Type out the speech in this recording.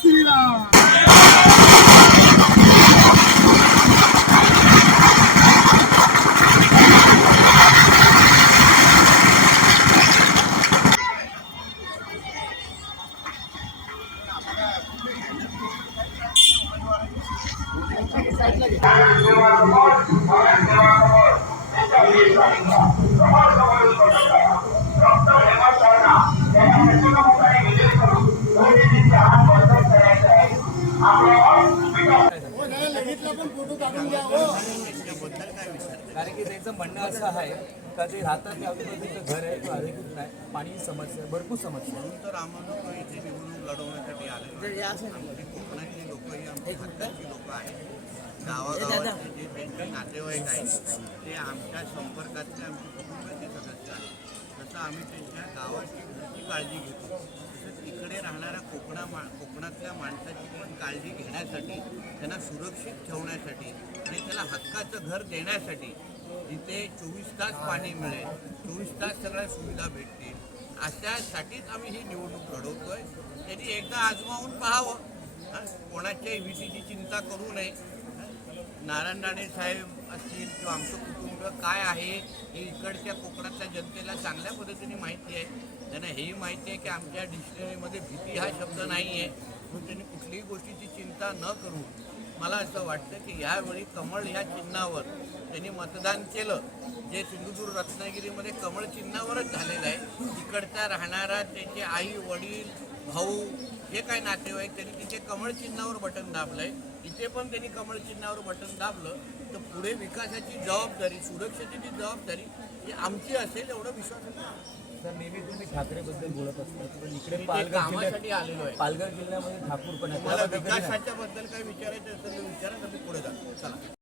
Sriram Thank you. कारण की त्यांचं म्हणणं असं आहे का ते राहतात की ते आजूबाजूचं घर आहे किंवा अधिकृत नाही पाणी समस्या भरपूर समस्या म्हणून तर आम्हाला इथे निवडणूक लढवण्यासाठी आले. कोकणातली लोक ही आमच्या हक्काची लोक आहेत. गावागावातले जे त्यांचे नातेवाईक आहेत ते आमच्या संपर्कातले आमचे कुटुंबाचे सदस्य आहेत. तसं आम्ही त्यांच्या गावाची काळजी घेतो. तसं तिकडे राहणाऱ्या कोकणा मा कोकणातल्या माणसाची पण काळजी घेण्यासाठी त्यांना सुरक्षित ठेवण्यासाठी आणि त्याला हक्काचं घर देण्यासाठी जिथे चोवीस तास पाणी मिळेल. चोवीस तास सगळ्या सुविधा भेटतील. अशासाठीच आम्ही ही निवडणूक लढवतोय. त्यांनी एकदा आजमावून पाहावं. कोणाच्याही विधीची चिंता करू नये. नारायण राणे साहेब असतील किंवा आमचं कुटुंब काय आहे हे इकडच्या कोकणातल्या जनतेला चांगल्या पद्धतीने माहिती आहे. त्यांना हेही माहिती आहे की आमच्या डिक्शनरीमध्ये भीती हा शब्द नाही आहे म्हणून त्यांनी कुठलीही गोष्टीची चिंता न करू मला असं वाटतं की यावेळी कमळ ह्या चिन्हावर त्यांनी मतदान केलं. जे सिंधुदुर्ग रत्नागिरीमध्ये कमळ चिन्हावरच झालेलं आहे. तिकडचा राहणारा त्याचे आई वडील भाऊ जे काय नातेवाईक त्यांनी तिथे कमळ चिन्हावर बटन दाबलं आहे इथे पण त्यांनी कमळ चिन्हावर बटन दाबलं. तर पुढे विकासाची जबाबदारी सुरक्षेची जबाबदारी ही आमची असेल एवढं विश्वास आहे. तर नेहमी तुम्ही ठाकरेबद्दल बोलत असतात पण इकडे पालघर कामासाठी जिल्ह्यात आलेलो आहे पालघर जिल्ह्यामध्ये ठाकूर पण आहे मला? विकासाच्या बद्दल काय विचारायचं असेल तर विचारा तर मी पुढे जातो चला